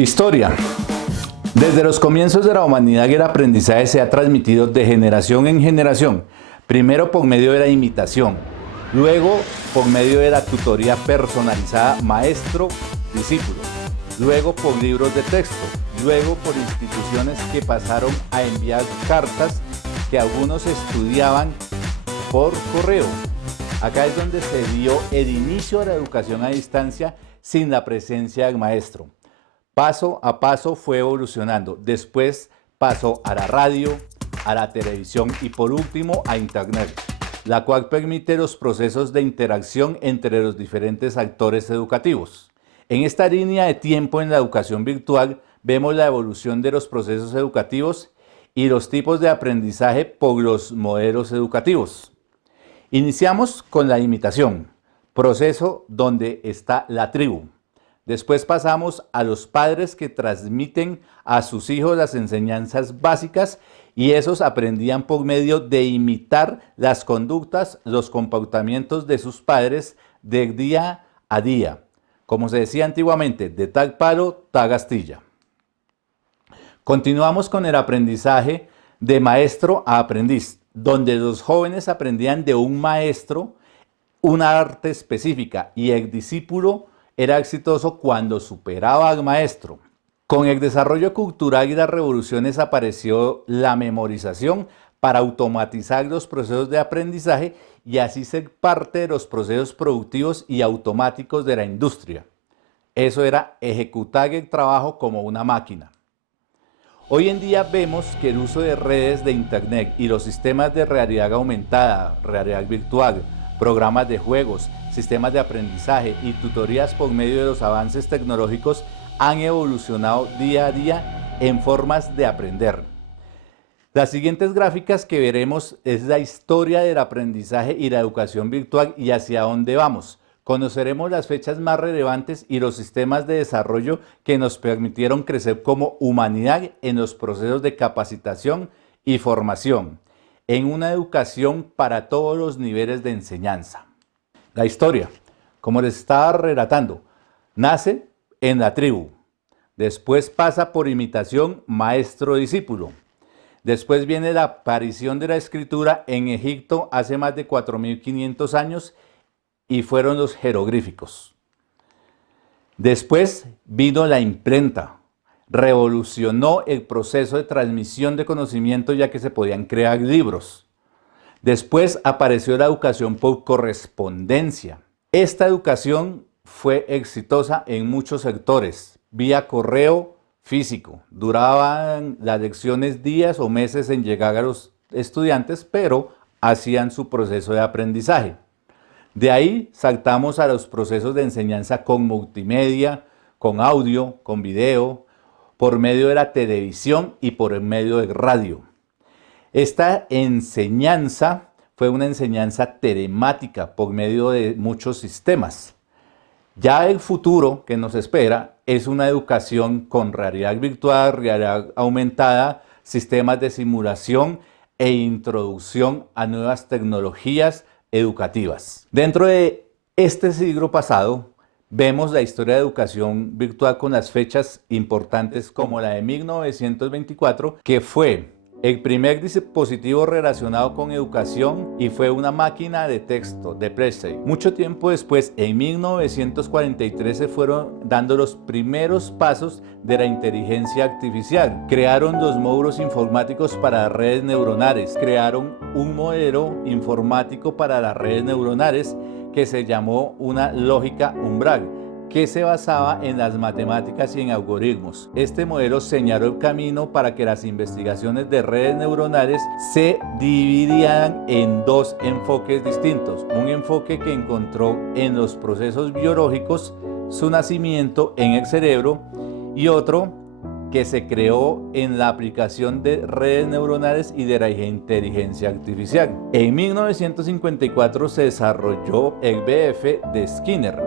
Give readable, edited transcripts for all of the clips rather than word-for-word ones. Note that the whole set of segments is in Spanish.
Historia. Desde los comienzos de la humanidad el aprendizaje se ha transmitido de generación en generación, primero por medio de la imitación, luego por medio de la tutoría personalizada maestro-discípulo, luego por libros de texto, luego por instituciones que pasaron a enviar cartas que algunos estudiaban por correo. Acá es donde se dio el inicio de la educación a distancia sin la presencia del maestro. Paso a paso fue evolucionando, después pasó a la radio, a la televisión y por último a Internet, la cual permite los procesos de interacción entre los diferentes actores educativos. En esta línea de tiempo en la educación virtual vemos la evolución de los procesos educativos y los tipos de aprendizaje por los modelos educativos. Iniciamos con la imitación, proceso donde está la tribu. Después pasamos a los padres que transmiten a sus hijos las enseñanzas básicas y esos aprendían por medio de imitar las conductas, los comportamientos de sus padres de día a día. Como se decía antiguamente, de tal palo, tal astilla. Continuamos con el aprendizaje de maestro a aprendiz, donde los jóvenes aprendían de un maestro una arte específica y el discípulo era exitoso cuando superaba al maestro. Con el desarrollo cultural y las revoluciones apareció la memorización para automatizar los procesos de aprendizaje y así ser parte de los procesos productivos y automáticos de la industria. Eso era ejecutar el trabajo como una máquina. Hoy en día vemos que el uso de redes de Internet y los sistemas de realidad aumentada, realidad virtual, programas de juegos, sistemas de aprendizaje y tutorías por medio de los avances tecnológicos han evolucionado día a día en formas de aprender. Las siguientes gráficas que veremos es la historia del aprendizaje y la educación virtual y hacia dónde vamos. Conoceremos las fechas más relevantes y los sistemas de desarrollo que nos permitieron crecer como humanidad en los procesos de capacitación y formación, en una educación para todos los niveles de enseñanza. La historia, como les estaba relatando, nace en la tribu, después pasa por imitación maestro-discípulo, después viene la aparición de la escritura en Egipto hace más de 4.500 años y fueron los jeroglíficos. Después vino la imprenta, revolucionó el proceso de transmisión de conocimiento ya que se podían crear libros. Después apareció la educación por correspondencia. Esta educación fue exitosa en muchos sectores, vía correo físico. Duraban las lecciones días o meses en llegar a los estudiantes, pero hacían su proceso de aprendizaje. De ahí saltamos a los procesos de enseñanza con multimedia, con audio, con video, por medio de la televisión y por el medio de radio. Esta enseñanza fue una enseñanza telemática por medio de muchos sistemas. Ya el futuro que nos espera es una educación con realidad virtual, realidad aumentada, sistemas de simulación e introducción a nuevas tecnologías educativas. Dentro de este siglo pasado, vemos la historia de educación virtual con las fechas importantes como la de 1924, que fue el primer dispositivo relacionado con educación y fue una máquina de texto de Presley. Mucho tiempo después, en 1943, se fueron dando los primeros pasos de la inteligencia artificial. Crearon los módulos informáticos para las redes neuronales. Crearon un modelo informático para las redes neuronales que se llamó una lógica umbral, que se basaba en las matemáticas y en algoritmos. Este modelo señaló el camino para que las investigaciones de redes neuronales se dividieran en dos enfoques distintos. Un enfoque que encontró en los procesos biológicos, su nacimiento en el cerebro, y otro que se creó en la aplicación de redes neuronales y de la inteligencia artificial. En 1954 se desarrolló el BF de Skinner.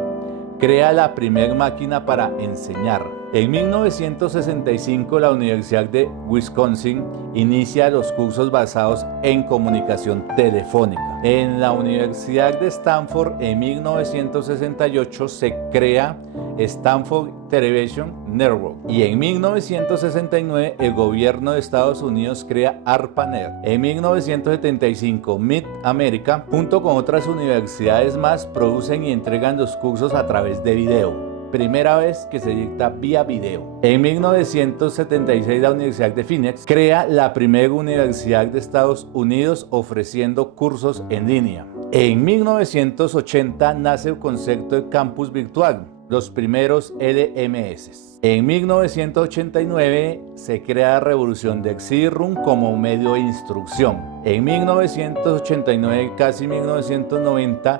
Crea la primera máquina para enseñar. En 1965 la Universidad de Wisconsin inicia los cursos basados en comunicación telefónica. En la Universidad de Stanford en 1968 se crea Stanford Television Network. Y en 1969 el gobierno de Estados Unidos crea ARPANET. En 1975 Mid America, junto con otras universidades más, producen y entregan los cursos a través de video. Primera vez que se dicta vía video. En 1976 la Universidad de Phoenix crea la primera universidad de Estados Unidos ofreciendo cursos en línea. En 1980 nace el concepto de campus virtual, los primeros LMS. En 1989 se crea la revolución de CD-ROM como medio de instrucción. En 1989, casi 1990,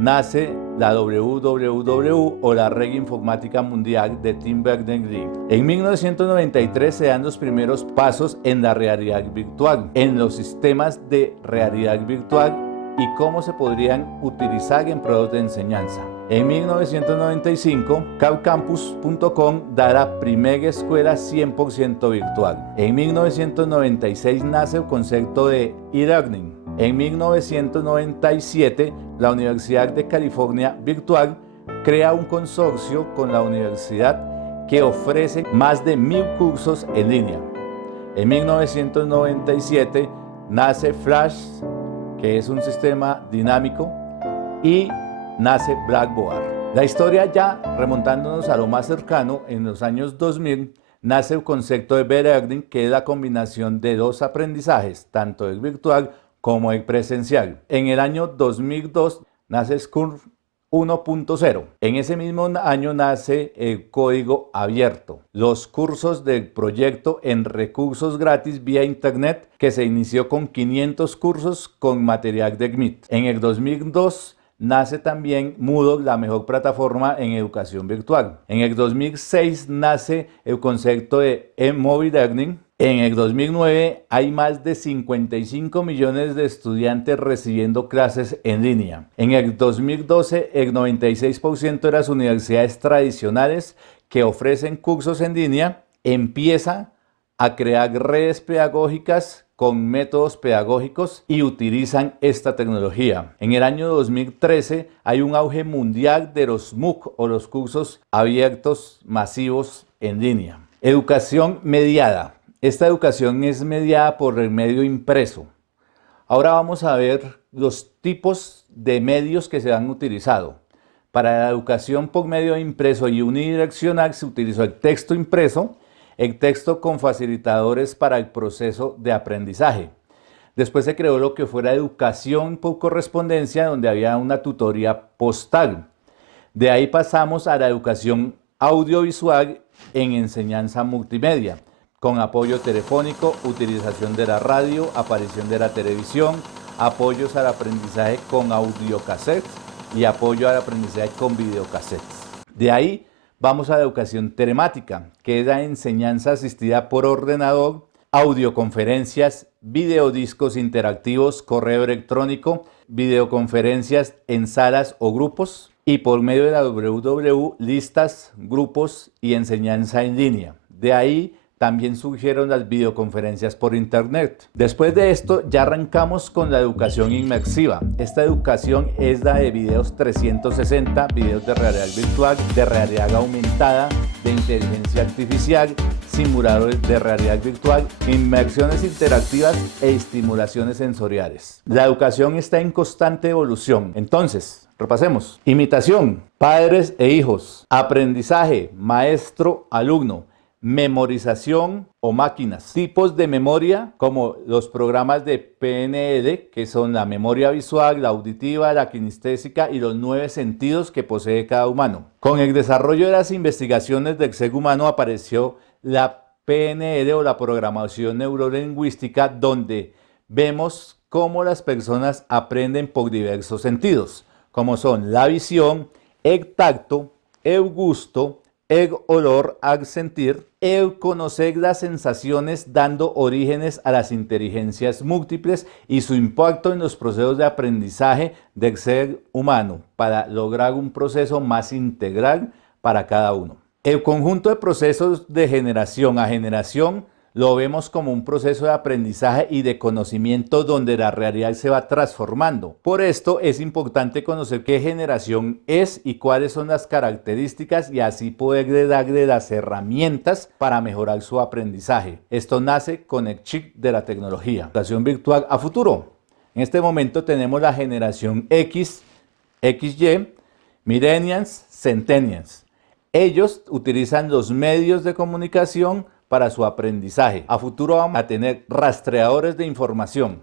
nace la WWW o la Red Informática Mundial de Tim Berners-Lee. En 1993 se dan los primeros pasos en la realidad virtual, en los sistemas de realidad virtual y cómo se podrían utilizar en productos de enseñanza. En 1995, CalCampus.com da la primera escuela 100% virtual. En 1996 nace el concepto de e-learning. En 1997, la Universidad de California Virtual crea un consorcio con la universidad que ofrece más de 1000 cursos en línea. En 1997 nace Flash, que es un sistema dinámico, y nace Blackboard. La historia ya remontándonos a lo más cercano, en los años 2000, nace el concepto de e-learning, que es la combinación de dos aprendizajes, tanto el virtual como el presencial. En el año 2002 nace School 1.0. En ese mismo año nace el código abierto, los cursos del proyecto en recursos gratis vía internet, que se inició con 500 cursos con material de GMIT. En el 2002 nace también Moodle, la mejor plataforma en educación virtual. En el 2006 nace el concepto de mobile learning. En el 2009 hay más de 55 millones de estudiantes recibiendo clases en línea. En el 2012 el 96% de las universidades tradicionales que ofrecen cursos en línea empieza a crear redes pedagógicas con métodos pedagógicos y utilizan esta tecnología. En el año 2013 hay un auge mundial de los MOOC o los cursos abiertos masivos en línea. Educación mediada. Esta educación es mediada por el medio impreso. Ahora vamos a ver los tipos de medios que se han utilizado. Para la educación por medio impreso y unidireccional se utilizó el texto impreso, el texto con facilitadores para el proceso de aprendizaje. Después se creó lo que fue la educación por correspondencia, donde había una tutoría postal. De ahí pasamos a la educación audiovisual en enseñanza multimedia, con apoyo telefónico, utilización de la radio, aparición de la televisión, apoyos al aprendizaje con audiocassettes y apoyo al aprendizaje con videocassettes. De ahí vamos a la educación telemática, que es la enseñanza asistida por ordenador, audioconferencias, videodiscos interactivos, correo electrónico, videoconferencias en salas o grupos y por medio de la WWW, listas, grupos y enseñanza en línea. De ahí también surgieron las videoconferencias por internet. Después de esto ya arrancamos con la educación inmersiva. Esta educación es la de videos 360, videos de realidad virtual, de realidad aumentada, de inteligencia artificial, simuladores de realidad virtual, inmersiones interactivas e estimulaciones sensoriales. La educación está en constante evolución. Entonces, repasemos. Imitación, padres e hijos. Aprendizaje, maestro-alumno. Memorización o máquinas. Tipos de memoria como los programas de PNL, que son la memoria visual, la auditiva, la kinestésica y los 9 sentidos que posee cada humano. Con el desarrollo de las investigaciones del ser humano apareció la PNL o la programación neurolingüística, donde vemos cómo las personas aprenden por diversos sentidos, como son la visión, el tacto, el gusto, el olor al sentir, el conocer las sensaciones, dando orígenes a las inteligencias múltiples y su impacto en los procesos de aprendizaje del ser humano para lograr un proceso más integral para cada uno. El conjunto de procesos de generación a generación lo vemos como un proceso de aprendizaje y de conocimiento donde la realidad se va transformando. Por esto es importante conocer qué generación es y cuáles son las características y así poder darle las herramientas para mejorar su aprendizaje. Esto nace con el chip de la tecnología. Educación virtual a futuro. En este momento tenemos la generación X, XY, Millennials, Centennials. Ellos utilizan los medios de comunicación para su aprendizaje. A futuro vamos a tener rastreadores de información,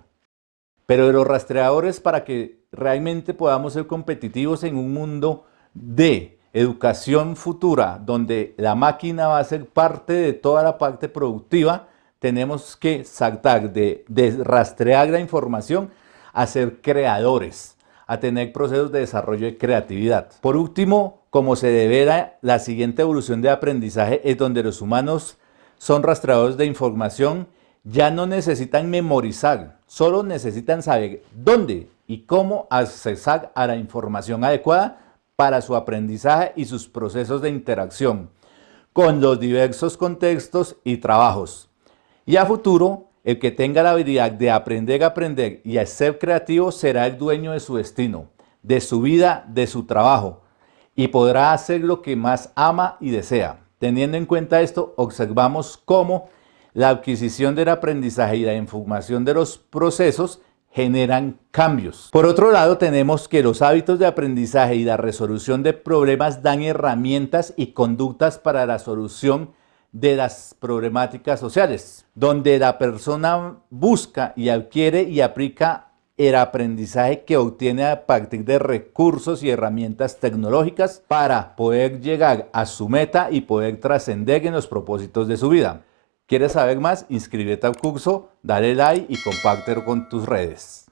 pero de los rastreadores para que realmente podamos ser competitivos en un mundo de educación futura, donde la máquina va a ser parte de toda la parte productiva, tenemos que saltar de rastrear la información a ser creadores, a tener procesos de desarrollo y creatividad. Por último, como se deberá, la siguiente evolución de aprendizaje es donde los humanos son rastreadores de información, ya no necesitan memorizar, solo necesitan saber dónde y cómo accesar a la información adecuada para su aprendizaje y sus procesos de interacción con los diversos contextos y trabajos. Y a futuro, el que tenga la habilidad de aprender a aprender y a ser creativo será el dueño de su destino, de su vida, de su trabajo, y podrá hacer lo que más ama y desea. Teniendo en cuenta esto, observamos cómo la adquisición del aprendizaje y la información de los procesos generan cambios. Por otro lado, tenemos que los hábitos de aprendizaje y la resolución de problemas dan herramientas y conductas para la solución de las problemáticas sociales, donde la persona busca y adquiere y aplica el aprendizaje que obtiene a partir de recursos y herramientas tecnológicas para poder llegar a su meta y poder trascender en los propósitos de su vida. ¿Quieres saber más? Inscríbete al curso, dale like y compártelo con tus redes.